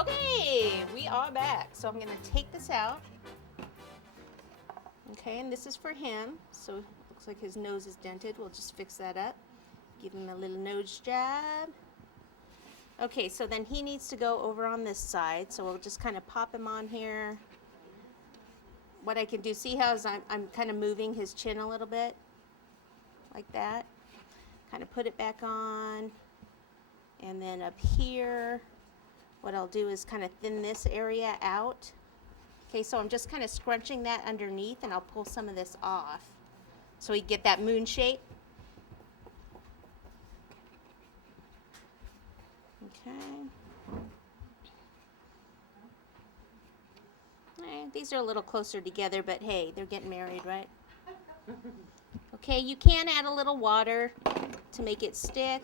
Okay, we are back. So I'm going to take this out. Okay, and this is for him. So it looks like his nose is dented. We'll just fix that up. Give him a little nose job. Okay, so then he needs to go over on this side. So we'll just kind of pop him on here. What I can do, see how I'm kind of moving his chin a little bit? Like that. Kind of put it back on. And then up here, what I'll do is kind of thin this area out. Okay, so I'm just kind of scrunching that underneath, and I'll pull some of this off so we get that moon shape. Okay. These are a little closer together, but hey, they're getting married, right? Okay, you can add a little water to make it stick.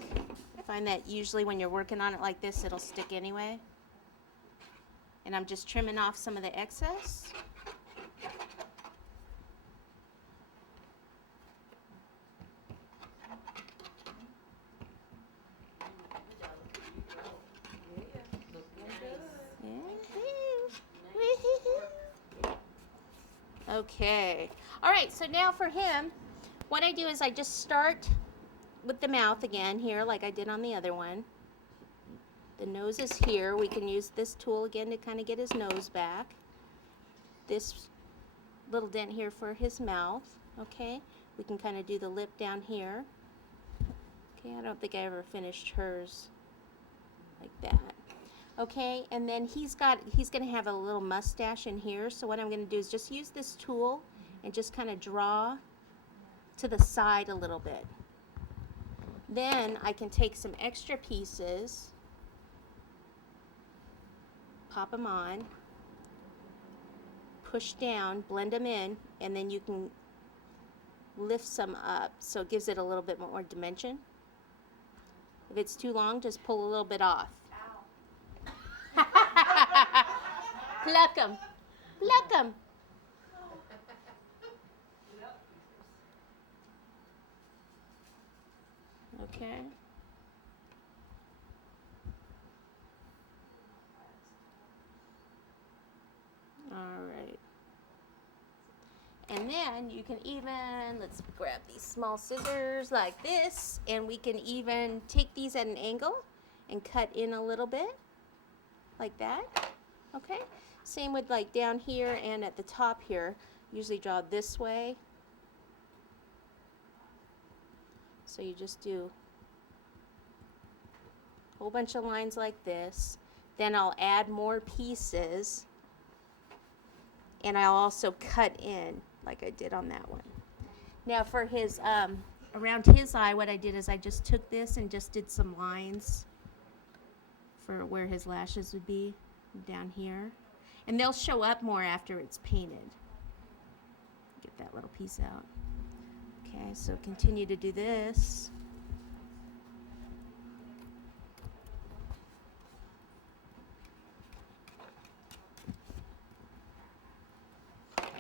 I find that usually when you're working on it like this, it'll stick anyway. And I'm just trimming off some of the excess. Okay. All right, so now for him, what I do is I just start with the mouth again here like I did on the other one. The nose is here. We can use this tool again to kind of get his nose back. This little dent here for his mouth. Okay. We can kind of do the lip down here. Okay, I don't think I ever finished hers like that. Okay, and then he's going to have a little mustache in here. So what I'm going to do is just use this tool and just kind of draw to the side a little bit. Then I can take some extra pieces, pop them on, push down, blend them in, and then you can lift some up so it gives it a little bit more dimension. If it's too long, just pull a little bit off. Pluck them. Pluck them. Okay. All right. And then you can even, let's grab these small scissors like this, and we can even take these at an angle and cut in a little bit like that. Okay. Same with like down here and at the top here. Usually draw this way. So you just do a whole bunch of lines like this. Then I'll add more pieces, and I'll also cut in like I did on that one. Now for his, around his eye, what I did is I just took this and just did some lines for where his lashes would be down here. And they'll show up more after it's painted. Get that little piece out. Okay, so continue to do this.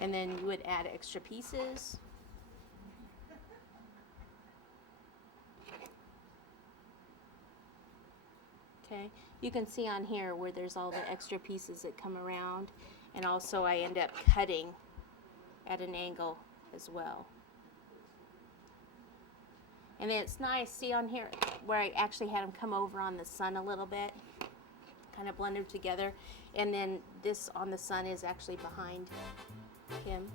And then you would add extra pieces. Okay, you can see on here where there's all the extra pieces that come around, and also I end up cutting at an angle as well. And then it's nice, see on here where I actually had them come over on the sun a little bit, kind of blend them together, and then this on the sun is actually behind him.